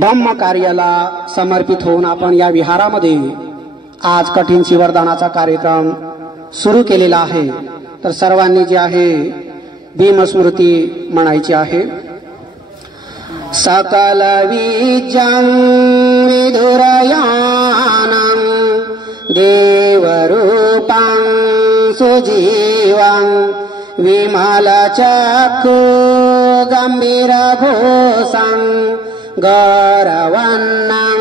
धम्म कार्याला समर्पित होऊन आपण या विहारामध्ये आज कठीण वरदानाचा कार्यक्रम सुरू केलेला आहे। तर सर्वांनी जे आहे भीमस्मृती म्हणायची आहे। सकल विजं विधुरयानं देवरूपं सुजीवं विमलचक्षु गम्भीरघोषं गौरवन्नं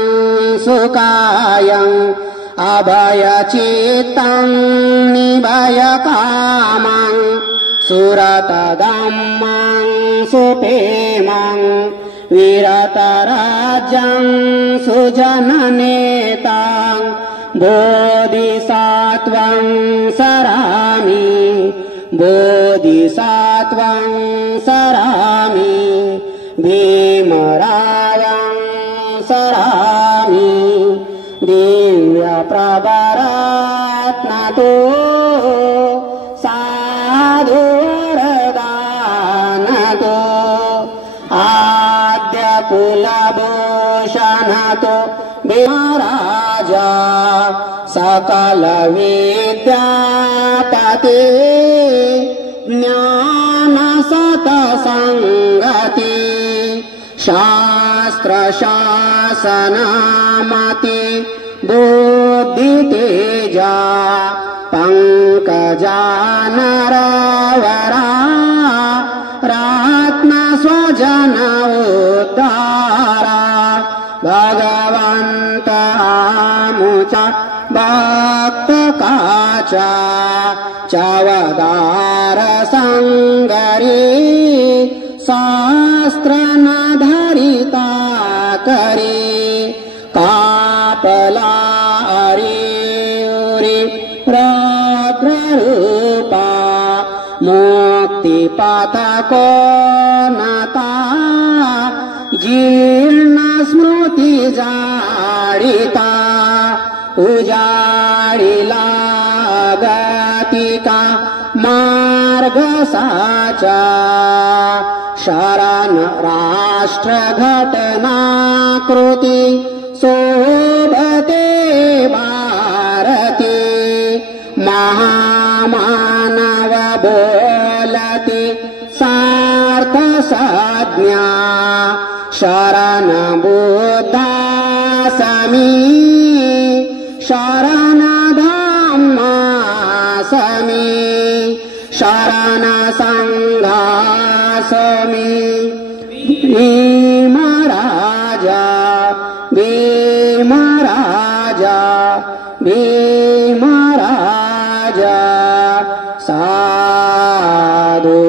सुकायं अभयचित्तं निभयकामं सुरतदम्मं सुप्रेमं विरतराज्यं सुजननेतां बोधिसत्वं सरामि बोधिसत्वं सरामि भीमरावं सरामि दिव्यप्रभरत्नतो साधुवरदानतो आद्यकुलभूषणतो भीमराजा सकल विद्यापते ज्ञान सतसंगति शास्त्र शासनमति बुद्धि तेजा पंकजानरवरा रत्न स्वजन उद्धारा भगवंत आमुचा भक्त काचा चवदार संगरी शास्त्र न धरिता करी कापला अरी रुद्र रूपा मुक्ति पथ को नता जीर्ण स्मृति जाडिता उजाडिला गतिका मार्ग साचा शरण राष्ट्र घटना कृती शोभते भारती महामानव बोलती सार्थ संज्ञा शरण बुद्धा समी शरण धम्मा समी शरण संघा समी भीमराजा भीमराजा भीमराजा साधु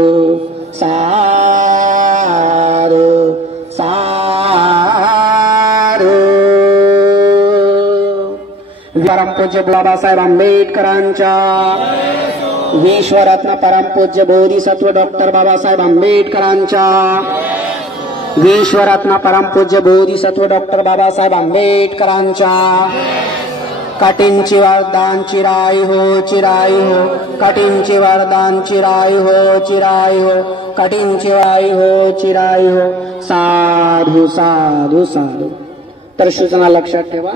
साधु साधु। परमपूज्य बाबासाहेब आंबेडकरांच्या विश्वरत्न परमपूज्य बोधिसत्व डॉक्टर बाबासाहेब आंबेडकरांच्या विश्वरत्न परमपूज्य बोधिसत्व डॉक्टर बाबासाहेब आंबेडकरांच्या कठीणची वरदान चिराई हो चिराई हो कठीणची वरदान चिराई हो चिराई हो कठीणची वाई हो चिराई हो साधु साधु साधु। तर सूचना लक्षात ठेवा।